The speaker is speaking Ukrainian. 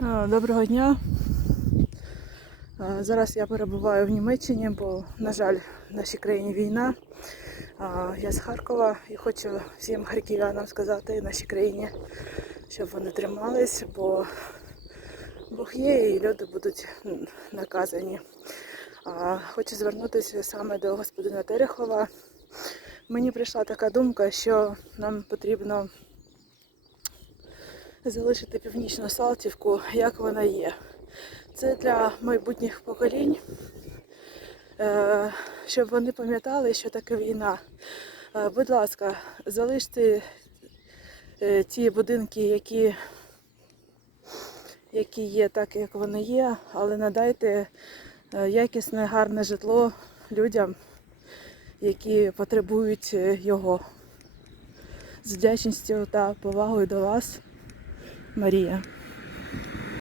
Доброго дня. Зараз я перебуваю в Німеччині, бо, на жаль, в нашій країні війна. Я з Харкова і хочу всім харків'янам сказати нашій країні, щоб вони тримались, бо Бог є і люди будуть наказані. Хочу звернутися саме до господина Терехова. Мені прийшла така думка, що нам потрібно залишити північну Салтівку, як вона є. Це для майбутніх поколінь, е, щоб вони пам'ятали, що таке війна. Е, Будь ласка, залиште е, ті будинки, які, які є, так як вони є, але надайте якісне, гарне житло людям, які потребують його. З вдячністю та повагою до вас. Maria.